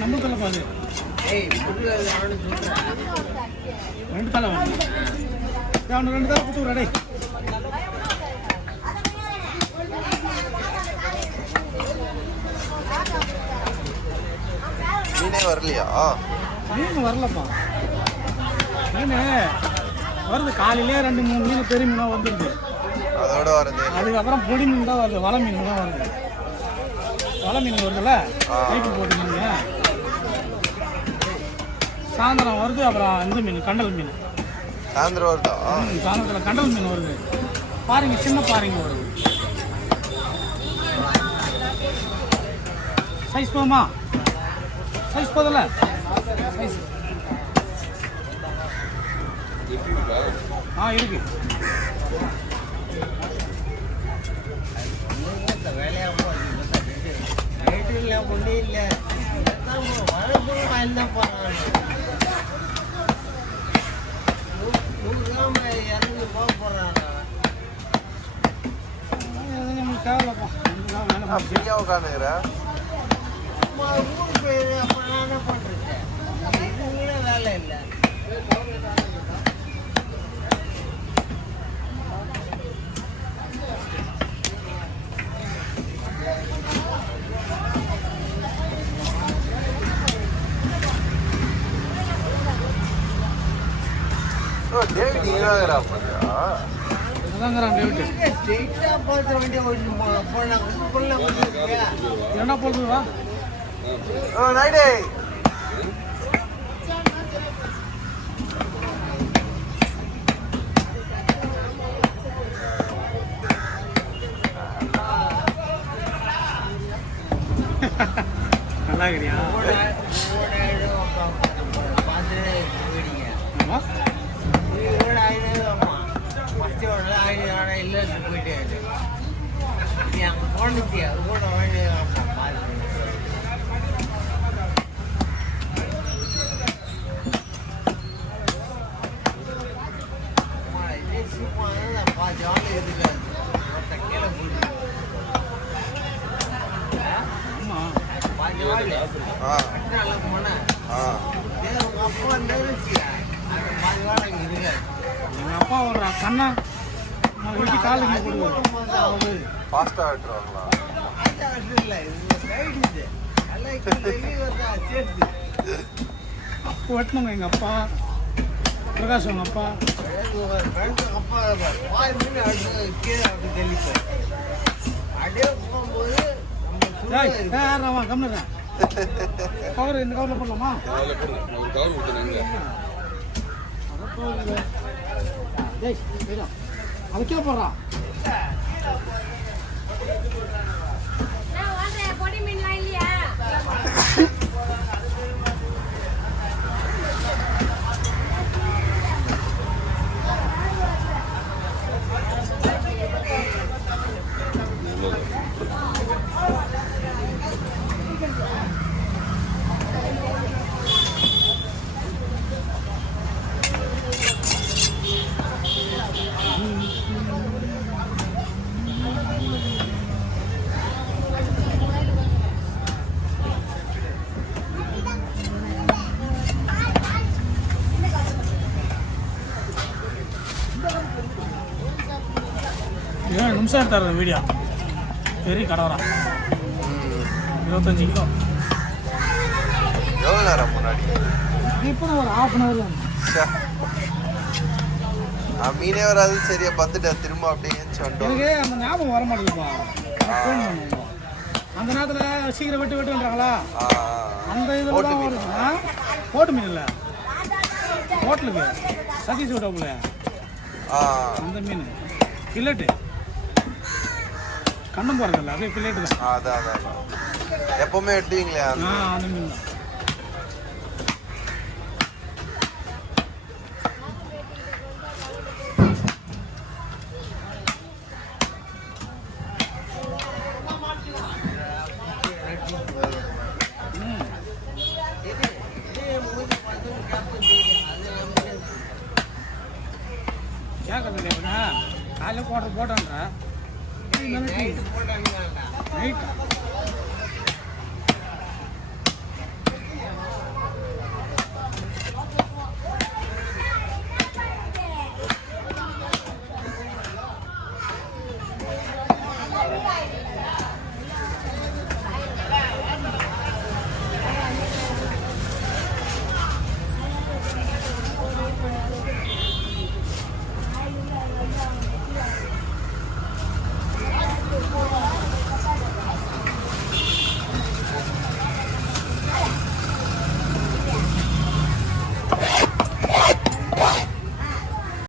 நம்ம தலை பாரு ரெண்டு தலை வாங்க அவனு ரெண்டு தலை கொடுத்து விடா. மீனே வரலையா? மீன் வரலப்பா. மீன் வருது காலையிலே 2-3 மீன் பெரிய மீனாக வந்துடுது. அதோட வருது. அதுக்கப்புறம் பொடி மீன் தான் வருது, வலை மீன் தான் வருது. வலை மீன் வருதுல்ல நைட்டு போட்டு மீன் சாயந்தரம் வருது. அப்புறம் இந்த மீன் கண்டல் மீன் சாயந்தரம் வருதா? சாயந்தரத்தில் கண்டல் மீன் வருது. பாருங்க சின்ன பாருங்க வருது. சைஸ் போதுமா? சைஸ் போதில்ல சைஸ் இருக்கு. ஃப்ரீயா உட்காந்துக்கிறேன். வேலை இல்லை. டேவிட் நீங்கிறாரா பாத்தியா? அதாங்கறான் டேவிட். ஸ்ட்ரைட்டா பாத்த வேண்டிய போனா குள்ள போடுறியா? என்ன போடுது வா? நைடே நல்லா இருக்கறியா? அப்பா ஒரு கண்ணா வெட்டி காலுக்கு போடுவாரு. ஃபாஸ்டா வெட்டுறாங்களா? வெட்டணுங்க எங்கள் அப்பா பிரகாஷ் அவங்க அப்பா. கம்மிடுறேன் கவர் இந்த கவரில் போடலாமா? அதுக்கே போடுறான். நிமிஷம் எடுத்தார் வீடியோ. பெரிய கடவரா 25 கிலோ. எவ்வளோ நேரம் முன்னாடி? இப்போ ஒரு 1/2 hour. மீனே வராது. சரியா பார்த்துட்டேன். திரும்ப அப்படியே எனக்கு அந்த ஞாபகம் வர மாட்டேங்குதுப்பா. அந்த நேரத்தில் சீக்கிரம் வெட்டுன்றாங்களா? அந்த இதில் தான் வருதுன்னா போட்டு மீன் இல்லை ஹோட்டலுக்கு சதீஷ் விட்டாப்புல அந்த மீன் பில்லட்டு கண்ணம் போகிறதில்ல அப்படியே பில்லட்டு தான். அதான் எப்பவுமே வெட்டுவீங்களே அந்த மீன் தான். காலையில் போட்டு போட்டான்றா நைட்டு போட்டாங்க நைட்